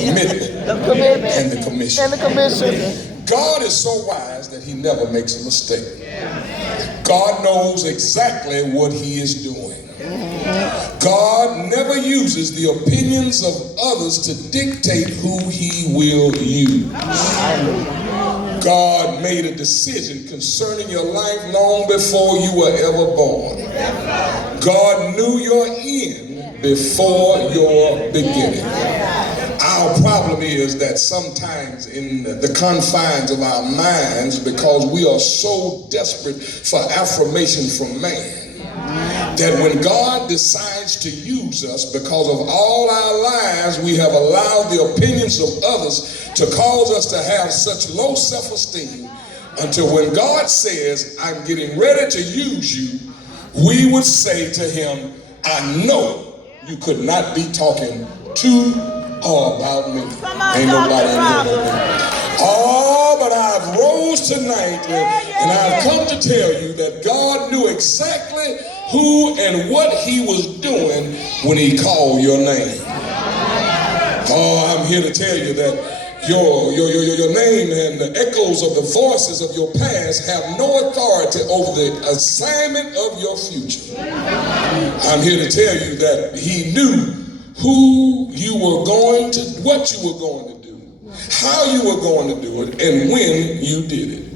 commitment, and the commission. God is so wise that he never makes a mistake. God knows exactly what he is doing. God never uses the opinions of others to dictate who he will use. God made a decision concerning your life long before you were ever born. God knew your end before your beginning. Our problem is that sometimes in the confines of our minds, because we are so desperate for affirmation from man, that when God decides to use us, because of all our lives we have allowed the opinions of others to cause us to have such low self-esteem, until when God says, I'm getting ready to use you, we would say to him, I know you could not be talking to or about me. Ain't nobody in here with me. Oh, but I've rose tonight and I've come to tell you that God knew exactly who and what he was doing when he called your name. Oh, I'm here to tell you that your name and the echoes of the voices of your past have no authority over the assignment of your future. I'm here to tell you that he knew who you were going to, what you were going to do, how you were going to do it, and when you did it.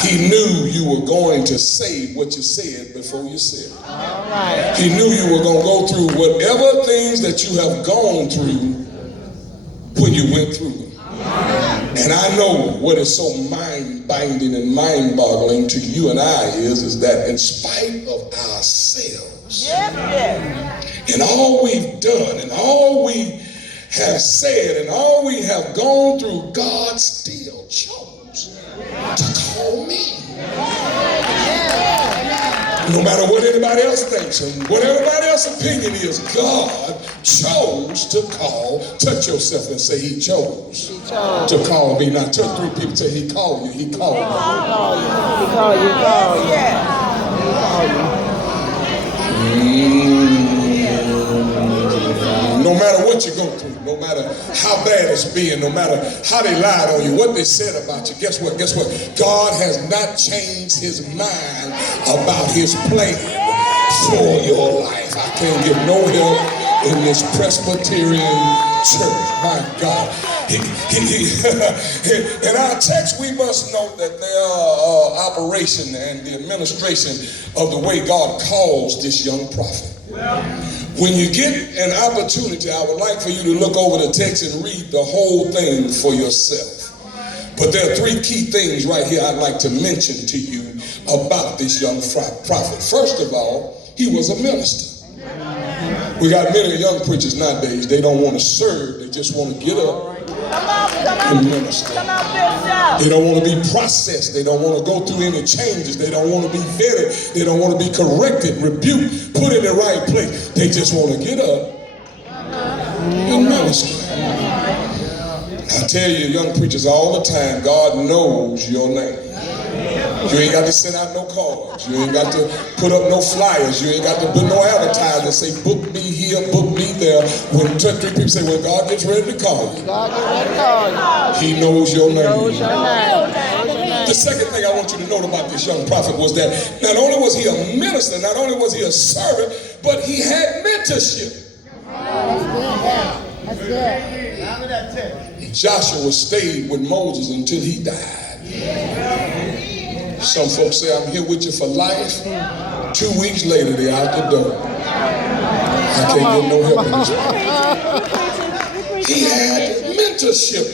He knew you were going to say what you said before you said it. He knew you were going to go through whatever things that you have gone through when you went through them. And I know what is so mind-binding and mind-boggling to you and I is that in spite of ourselves, and all we've done and all we have said and all we have gone through, God still chose to call me. No matter what anybody else thinks and what everybody else's opinion is, God chose to call. Touch yourself and say he chose to call me. Now touch three people and say he called you. He called you. He called you. No matter what you go through, no matter how bad it's been, no matter how they lied on you, what they said about you, guess what? God has not changed his mind about his plan for your life. I can't get no help in this Presbyterian church. My God. In our text, we must note that their operation and the administration of the way God calls this young prophet. When you get an opportunity, I would like for you to look over the text and read the whole thing for yourself. But there are three key things right here I'd like to mention to you about this young prophet. First of all, he was a minister. We got many young preachers nowadays, they don't want to serve, they just want to get up and minister. They don't want to be processed. They don't want to go through any changes. They don't want to be vetted. They don't want to be corrected, rebuked, put in the right place. They just want to get up and minister. I tell you, young preachers all the time, God knows your name. You ain't got to send out no cards. You ain't got to put up no flyers. You ain't got to put no advertising say, book me here, book me there. When two or three people say, well, God gets ready to call you. He knows your name. The second thing I want you to note about this young prophet was that not only was he a minister, not only was he a servant, but he had mentorship. That's good. Joshua stayed with Moses until he died. Some folks say, I'm here with you for life. 2 weeks later, they're out the door. I can't get no help in this. He had mentorship.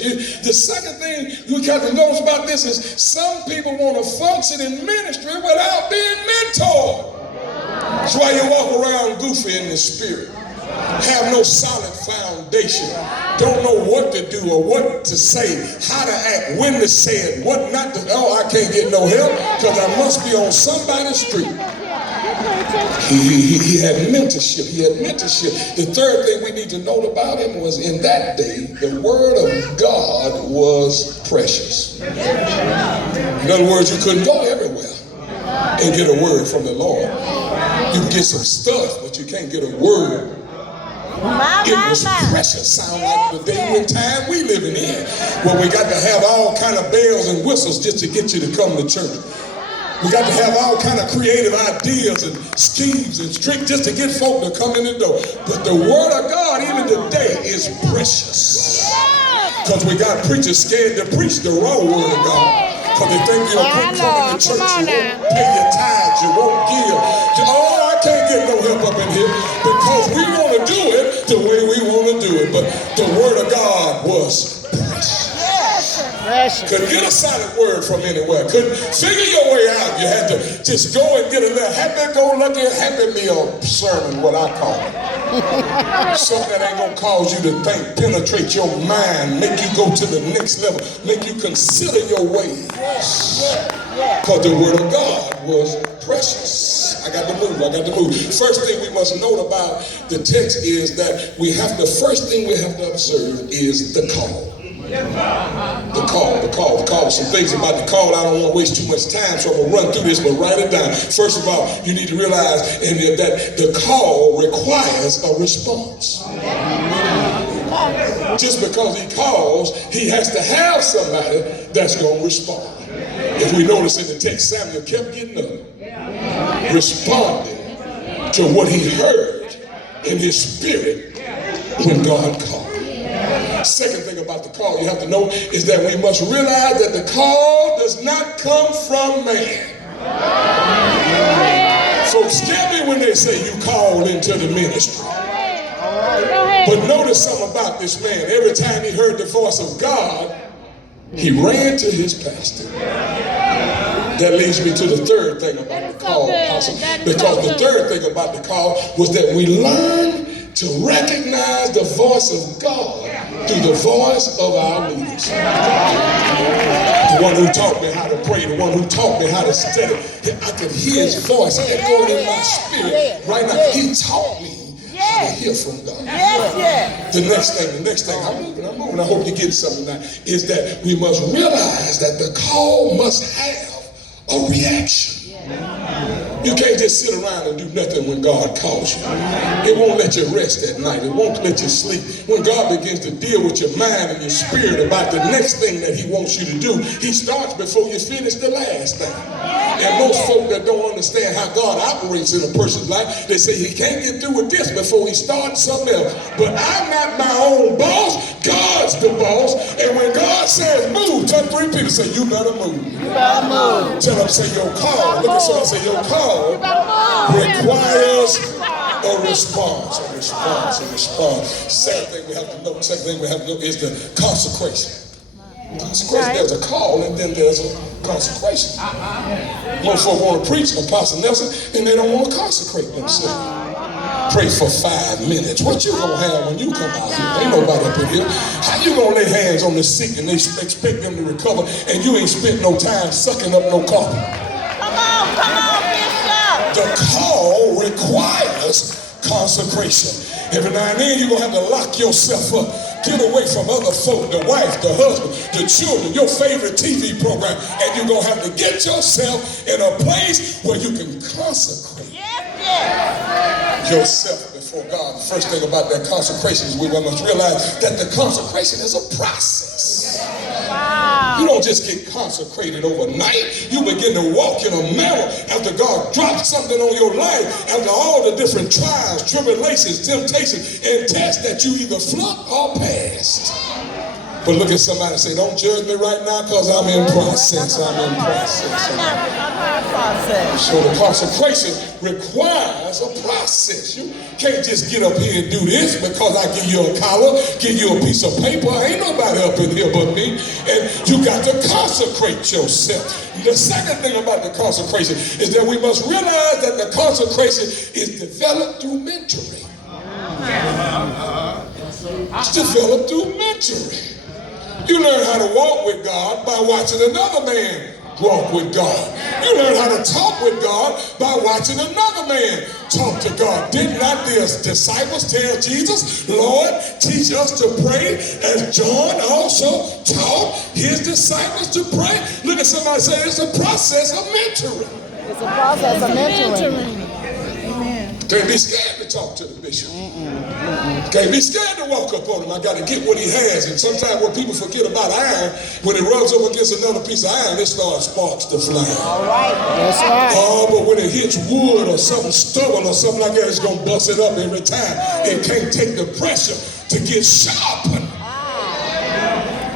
The second thing you got to notice about this is some people want to function in ministry without being mentored. That's why you walk around goofy in the spirit. Have no solid foundation. Don't know what to do or what to say, how to act, when to say it, what not to. Oh, I can't get no help because I must be on somebody's street. He had mentorship. He had mentorship. The third thing we need to note about him was in that day, the word of God was precious. In other words, you couldn't go everywhere and get a word from the Lord. You can get some stuff, but you can't get a word It was precious. Sound like the day and time we living in, where we got to have all kind of bells and whistles just to get you to come to church. We got to have all kind of creative ideas and schemes and tricks just to get folk to come in the door. But the word of God, even today, is precious. Because we got preachers scared to preach the raw word of God. Because they think you'll quit coming to church, you won't pay your tithes, you won't give. Oh, I can't get no help up in here because we want to do it the way we want to do it. But the word of God was precious. Couldn't get a solid word from anywhere. Couldn't figure your way out. You had to just go and get a little happy-go-lucky, happy meal sermon, what I call it. Something that ain't going to cause you to think, penetrate your mind, make you go to the next level, make you consider your ways. Because the word of God was precious. I got to move. First thing we must note about the text is that first thing we have to observe is the call. The call. Some things about the call, I don't want to waste too much time, so I'm going to run through this, but write it down. First of all, you need to realize that the call requires a response. Just because he calls, he has to have somebody that's going to respond. If we notice in the text, Samuel kept getting up, responding to what he heard in his spirit when God called. Second thing about the call you have to know is that we must realize that the call does not come from man. Folks scare me when they say you called into the ministry. But notice something about this man. Every time he heard the voice of God, he ran to his pastor. That leads me to the third thing about the call, Apostle. Because the third thing about the call was that we learn to recognize the voice of God through the voice of our leaders. The one who taught me how to pray, the one who taught me how to study. I could hear his voice echoing in my spirit right now. He taught me how to hear from God. The next thing, I'm moving, I hope you get something now, is that we must realize that the call must have a reaction. You can't just sit around and do nothing when God calls you. It won't let you rest at night. It won't let you sleep. When God begins to deal with your mind and your spirit about the next thing that he wants you to do, he starts before you finish the last thing. And most folk that don't understand how God operates in a person's life, they say he can't get through with this before he starts something else. But I'm not my own boss. God's the boss. And when God says move, tell 3 people, say you better move. You better move. Tell them, say your call. Look at someone, say your call requires a response. Second thing we have to know is the consecration. There's a call and then there's a consecration. Most folk want to preach, Apostle Nelson, and they don't want to consecrate themselves. Pray for 5 minutes. What you gonna have when you come out here? Ain't nobody up in here. How you gonna lay hands on the sick and they expect them to recover and you ain't spent no time sucking up no coffee? Come on, Bishop. The call requires consecration. Every now and then you're going to have to lock yourself up. Get away from other folk, the wife, the husband, the children, your favorite TV program. And you're going to have to get yourself in a place where you can consecrate yourself before God. The first thing about that consecration is we must realize that the consecration is a process. You don't just get consecrated overnight. You begin to walk in a manner after God drops something on your life, after all the different trials, tribulations, temptations, and tests that you either flunked or passed. But look at somebody and say, don't judge me right now because I'm in process. So the consecration requires a process. You can't just get up here and do this because I give you a collar, give you a piece of paper. Ain't nobody up in here but me. And you got to consecrate yourself. The second thing about the consecration is that we must realize that the consecration is developed through mentoring. It's developed through mentoring. You learn how to walk with God by watching another man walk with God. You learn how to talk with God by watching another man talk to God. Did not the disciples tell Jesus, Lord, teach us to pray as John also taught his disciples to pray? Look at somebody say it's a process of mentoring. It's a process of mentoring. Amen. Can't be scared to talk to the bishop. Can't be scared to walk up on him. I got to get what he has. And sometimes when people forget about iron, when it rubs up against another piece of iron, it starts sparks to fly. All right. That's right. Oh, but when it hits wood or something stubborn or something like that, it's going to bust it up every time. It can't take the pressure to get sharpened.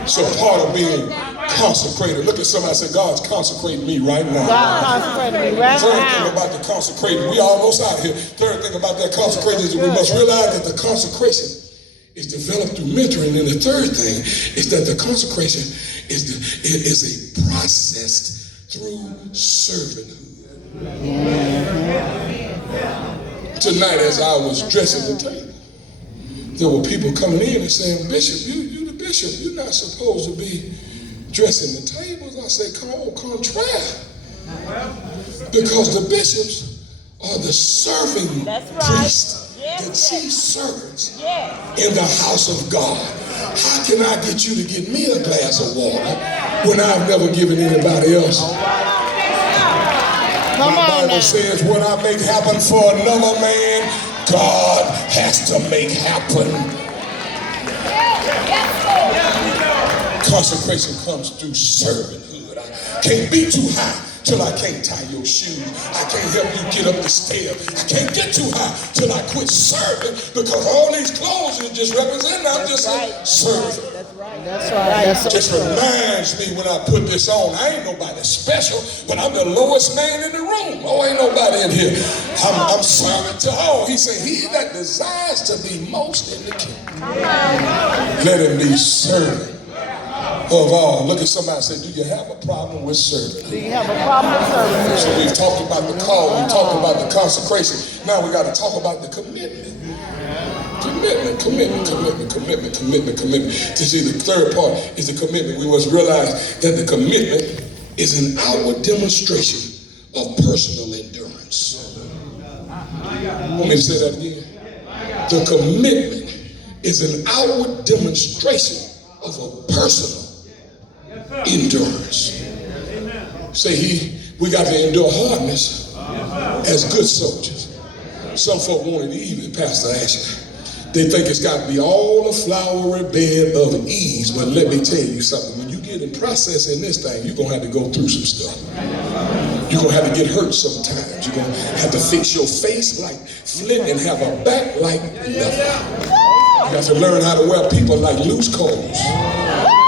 So part of being consecrated. Look at somebody and say, God's consecrating me right now. God consecrated me right Third now. thing about the consecrated, we almost out here. Third thing about that consecration is that we must realize that the consecration is developed through mentoring. And the third thing is that the consecration is a process through servanthood. Tonight, as I was dressing the table, there were people coming in and saying, Bishop, you the bishop, you're not supposed to be dressing the tables. I say, au contraire. Because the bishops are the serving priests, the chief servants in the house of God. How can I get you to get me a glass of water when I've never given anybody else? My Bible says, what I make happen for another man, God has to make happen. Consecration comes through servanthood. I can't be too high till I can't tie your shoes. I can't help you get up the stairs. I can't get too high till I quit serving, because all these clothes you just represent, I'm just a servant. That's right. That's just reminds me when I put this on, I ain't nobody special, but I'm the lowest man in the room. Oh, ain't nobody in here. I'm servant to all. He said, he that desires to be most in the kingdom, let him be servant of all. Look at somebody and say, do you have a problem with serving? Do you have a problem with serving? So we've talked about the call, we've talked about the consecration. Now we got to talk about the commitment. Commitment. You see, the third part is the commitment. We must realize that the commitment is an outward demonstration of personal endurance. Want me to say that again? The commitment is an outward demonstration of a personal endurance. Say we got to endure hardness as good soldiers. Some folk want it even, Pastor Ashley. They think it's got to be all a flowery bed of ease, but let me tell you something. When you get in processing this thing, you're going to have to go through some stuff. You're going to have to get hurt sometimes. You're going to have to fix your face like flint and have a back like leather. You have to learn how to wear people like loose clothes.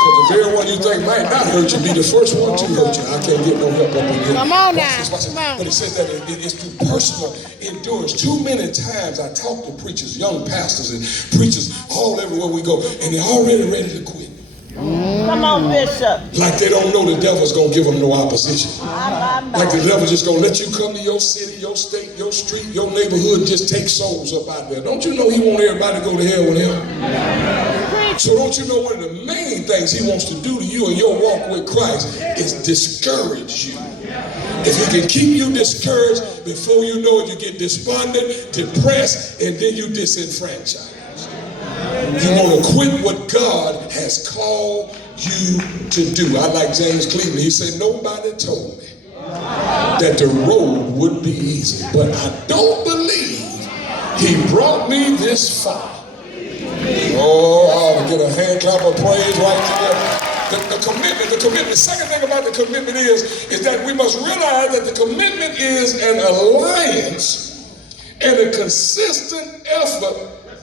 Because the very one you think might not hurt you be the first one to hurt you. I can't get no help up in here. Come on now. Come on. But it says that it's through personal endurance. Too many times I talk to preachers, young pastors and preachers all everywhere we go, and they're already ready to quit. Come on, Bishop. Like they don't know the devil's going to give them no opposition. Like the devil's just going to let you come to your city, your state, your street, your neighborhood, and just take souls up out there. Don't you know he wants everybody to go to hell with him? So don't you know one of the main things he wants to do to you in your walk with Christ is discourage you. If he can keep you discouraged, before you know it, you get despondent, depressed, and then you disenfranchised. You want to quit what God has called you to do. I like James Cleveland. He said, nobody told me that the road would be easy, but I don't believe he brought me this far. Oh, I ought to get a hand clap of praise right there. The commitment. Second thing about the commitment is that we must realize that the commitment is an alliance and a consistent effort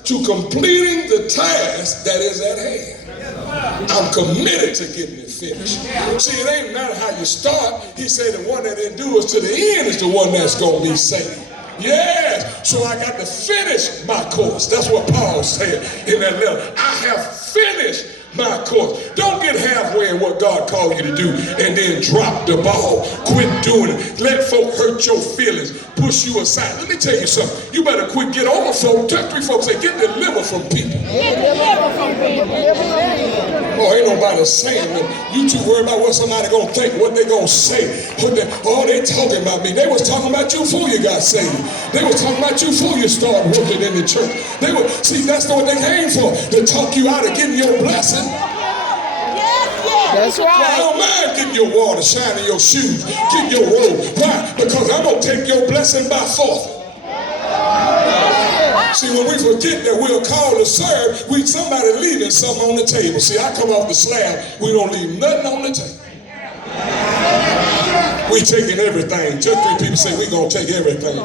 to completing the task that is at hand. I'm committed to getting it finished. See, it ain't matter how you start. He said the one that endures to the end is the one that's going to be saved. Yes, so I got to finish my course. That's what Paul said in that letter. I have finished my course. Don't get halfway in what God called you to do and then drop the ball. Quit doing it. Let folk hurt your feelings, push you aside. Let me tell you something. You better quit, get over folk. Three folks say, get delivered from people. Get delivered from people. Oh, ain't nobody saying that. You too worried about what somebody gonna think, what they gonna say. They talking about me. They was talking about you before you got saved. They was talking about you before you started working in the church. That's what they came for, to talk you out of getting your blessing. That's right. I don't mind getting your water, shining your shoes, getting your robe. Why? Because I'm going to take your blessing by force. See, when we forget that we're called to serve, somebody leaving something on the table. See, I come off the slab, we don't leave nothing on the table. We taking everything. Just 3 people say we're going to take everything.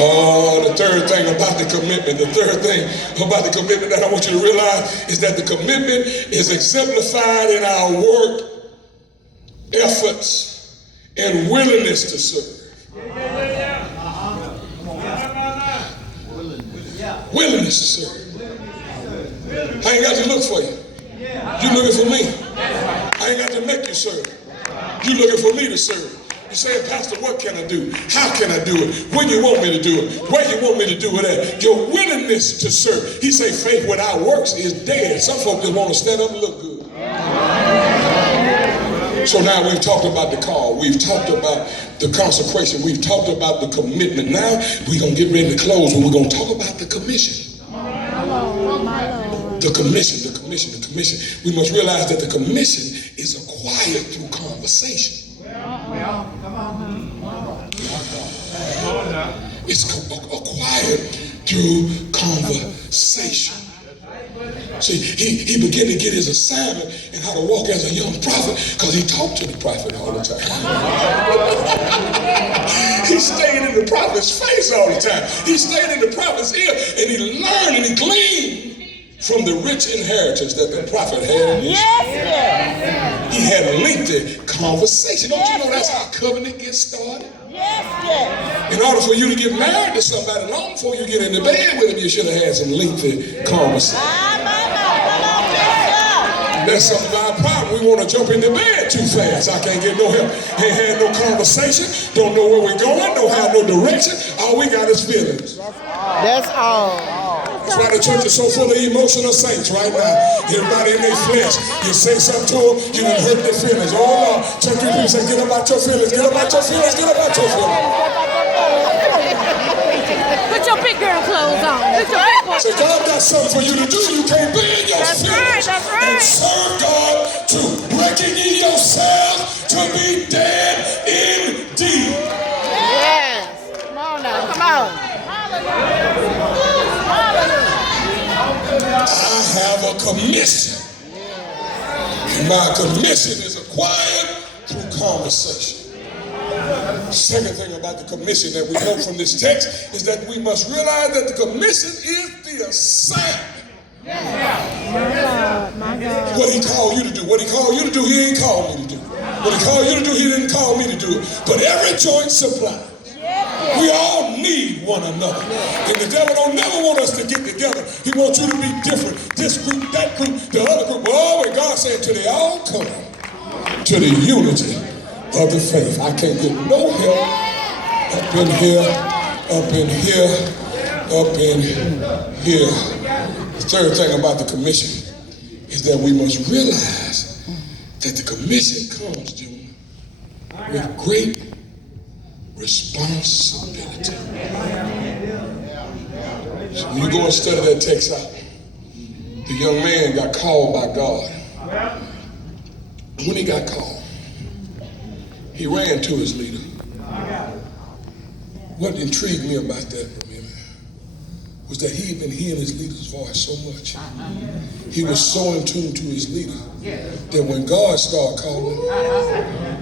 Oh, the third thing about the commitment, that I want you to realize is that the commitment is exemplified in our work, efforts, and willingness to serve. Willingness to serve. I ain't got to look for you. You looking for me. I ain't got to make you serve. You looking for me to serve. You say, Pastor, what can I do? How can I do it? When you want me to do it? Where you want me to do it at? Your willingness to serve. He say faith without works is dead. Some folks just want to stand up and look good. So now we've talked about the call. We've talked about the consecration. We've talked about the commitment. Now we're going to get ready to close and we're going to talk about the commission. The commission. We must realize that the commission is acquired through conversation. It's acquired through conversation. See, he began to get his assignment and how to walk as a young prophet because he talked to the prophet all the time. He stayed in the prophet's face all the time. He stayed in the prophet's ear and he learned and he gleaned from the rich inheritance that the prophet had. He had a lengthy conversation. Don't you know that's how covenant gets started? In order for you to get married to somebody, long before you get into bed with him, you should have had some lengthy conversation. That's something of our problem. We want to jump into bed too fast. I can't get no help. Ain't had no conversation. Don't know where we're going. Don't have no direction. All we got is feelings. That's all. That's why the church is so full of emotional saints right now. Everybody in their flesh. You say something to them, you done hurt their feelings. Oh Lord, church people say, get up out your feelings, get up out your feelings, get up out your feelings. Put your big girl clothes on. Put your big boy. So God got something for you to do. You can't be in your feelings and serve God to reckon ye yourself to be dead indeed. Yes. Come on now. Come on. I have a commission. And my commission is acquired through conversation. Second thing about the commission that we know from this text is that we must realize that the commission is the assignment. My God. What he called you to do. What he called you to do, he ain't called me to do. What he called you to do, he didn't call me to do it. But every joint supplies. We all need one another. And the devil don't never want us to get together. He wants you to be different. This group, that group, the other group. Oh, and God said, till they all come to the unity of the faith. I can't get no help up in here, up in here, up in here. The third thing about the commission is that we must realize that the commission comes, gentlemen, with great responsibility. So when you go and study that text out, the young man got called by God. When he got called, he ran to his leader. What intrigued me about that was that he had been hearing his leader's voice so much. He was so in tune to his leader that when God started calling,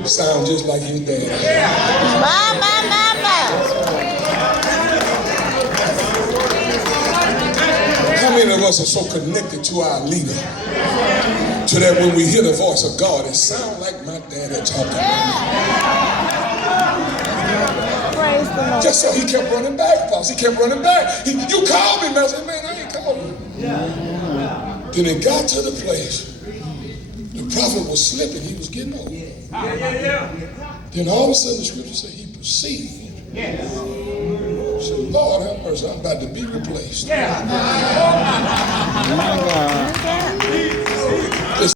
it sounded just like his dad. How many of us are so connected to our leader so that when we hear the voice of God, it sounds like my daddy talking? Just so he kept running back, boss. He kept running back. You called me, man. I said, man, I ain't called you. Then it got to the place. The prophet was slipping. He was getting old. Then all of a sudden the scripture said he perceived. He said, Lord have mercy, I'm about to be replaced.